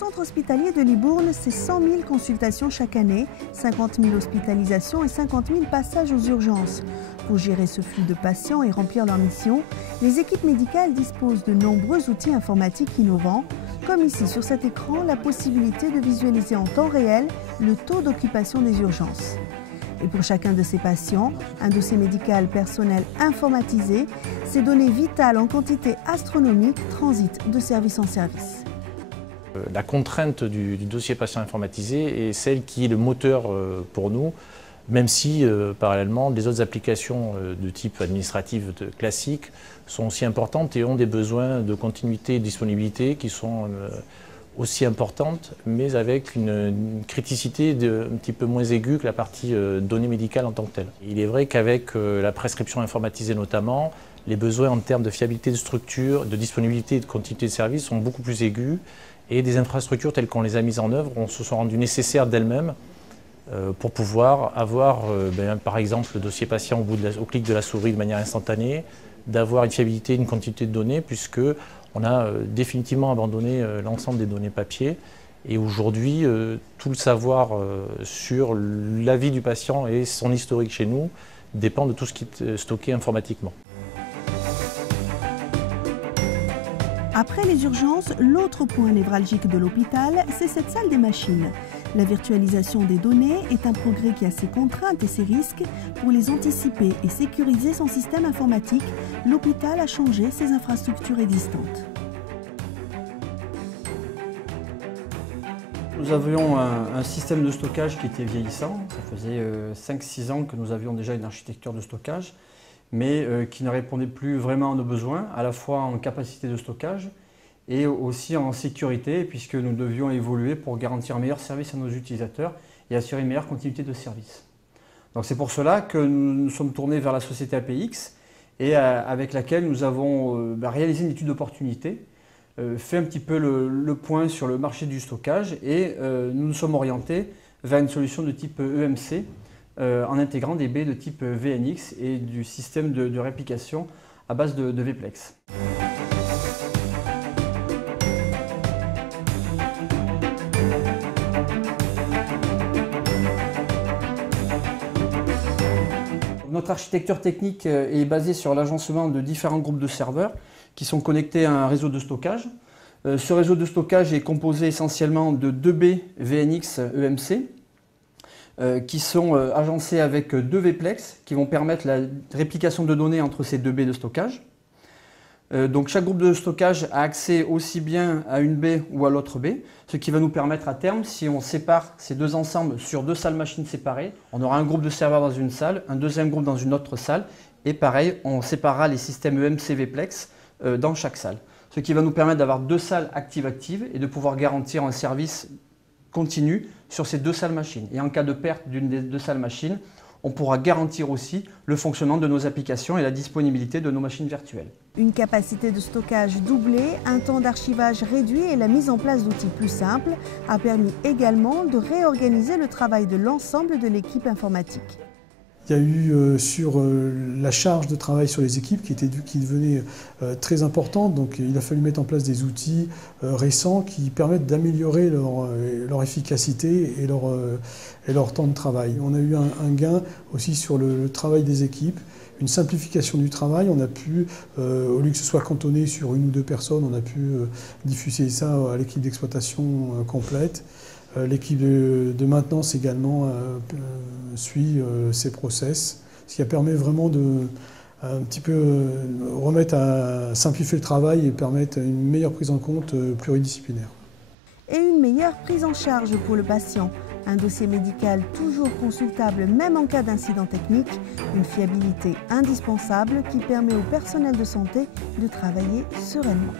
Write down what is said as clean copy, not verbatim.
centre hospitalier de Libourne, c'est 100 000 consultations chaque année, 50 000 hospitalisations et 50 000 passages aux urgences. Pour gérer ce flux de patients et remplir leur mission, les équipes médicales disposent de nombreux outils informatiques innovants, comme ici sur cet écran, la possibilité de visualiser en temps réel le taux d'occupation des urgences. Et pour chacun de ces patients, un dossier médical personnel informatisé, ces données vitales en quantité astronomique transitent de service en service. La contrainte du dossier patient informatisé est celle qui est le moteur pour nous, même si parallèlement les autres applications de type administratif classique sont aussi importantes et ont des besoins de continuité et de disponibilité qui sont aussi importantes, mais avec une criticité un petit peu moins aiguë que la partie données médicales en tant que telle. Il est vrai qu'avec la prescription informatisée notamment, les besoins en termes de fiabilité de structure, de disponibilité et de continuité de service sont beaucoup plus aigus. Et des infrastructures telles qu'on les a mises en œuvre, on se sont rendues nécessaires d'elles-mêmes pour pouvoir avoir, par exemple, le dossier patient au clic de la souris de manière instantanée, d'avoir une fiabilité, une continuité de données, puisqu'on a définitivement abandonné l'ensemble des données papier. Et aujourd'hui, tout le savoir sur la vie du patient et son historique chez nous dépend de tout ce qui est stocké informatiquement. Après les urgences, l'autre point névralgique de l'hôpital, c'est cette salle des machines. La virtualisation des données est un progrès qui a ses contraintes et ses risques. Pour les anticiper et sécuriser son système informatique, l'hôpital a changé ses infrastructures existantes. Nous avions un système de stockage qui était vieillissant. Ça faisait 5-6 ans que nous avions déjà une architecture de stockage, mais qui ne répondait plus vraiment à nos besoins, à la fois en capacité de stockage et aussi en sécurité, puisque nous devions évoluer pour garantir un meilleur service à nos utilisateurs et assurer une meilleure continuité de service. Donc c'est pour cela que nous nous sommes tournés vers la société APX et avec laquelle nous avons réalisé une étude d'opportunité, fait un petit peu le point sur le marché du stockage et nous nous sommes orientés vers une solution de type EMC, en intégrant des baies de type VNX et du système de réplication à base de VPlex. Notre architecture technique est basée sur l'agencement de différents groupes de serveurs qui sont connectés à un réseau de stockage. Ce réseau de stockage est composé essentiellement de 2 baies VNX EMC, qui sont agencés avec 2 VPlex qui vont permettre la réplication de données entre ces 2 baies de stockage. Donc chaque groupe de stockage a accès aussi bien à une baie ou à l'autre baie, ce qui va nous permettre à terme, si on sépare ces deux ensembles sur 2 salles machines séparées, on aura un groupe de serveurs dans une salle, un deuxième groupe dans une autre salle, et pareil, on séparera les systèmes EMC VPlex dans chaque salle. Ce qui va nous permettre d'avoir 2 salles actives et de pouvoir garantir un service continu sur ces 2 salles machines. Et en cas de perte d'une des 2 salles machines, on pourra garantir aussi le fonctionnement de nos applications et la disponibilité de nos machines virtuelles. Une capacité de stockage doublée, un temps d'archivage réduit et la mise en place d'outils plus simples a permis également de réorganiser le travail de l'ensemble de l'équipe informatique. Il y a eu sur la charge de travail sur les équipes qui devenait très importante, donc il a fallu mettre en place des outils récents qui permettent d'améliorer leur efficacité et leur temps de travail. On a eu un gain aussi sur le travail des équipes, une simplification du travail. On a pu, au lieu que ce soit cantonné sur 1 ou 2 personnes, on a pu diffuser ça à l'équipe d'exploitation complète. L'équipe de maintenance également suit ces process, ce qui permet vraiment de un petit peu remettre à simplifier le travail et permettre une meilleure prise en compte pluridisciplinaire. Et une meilleure prise en charge pour le patient. Un dossier médical toujours consultable même en cas d'incident technique, une fiabilité indispensable qui permet au personnel de santé de travailler sereinement.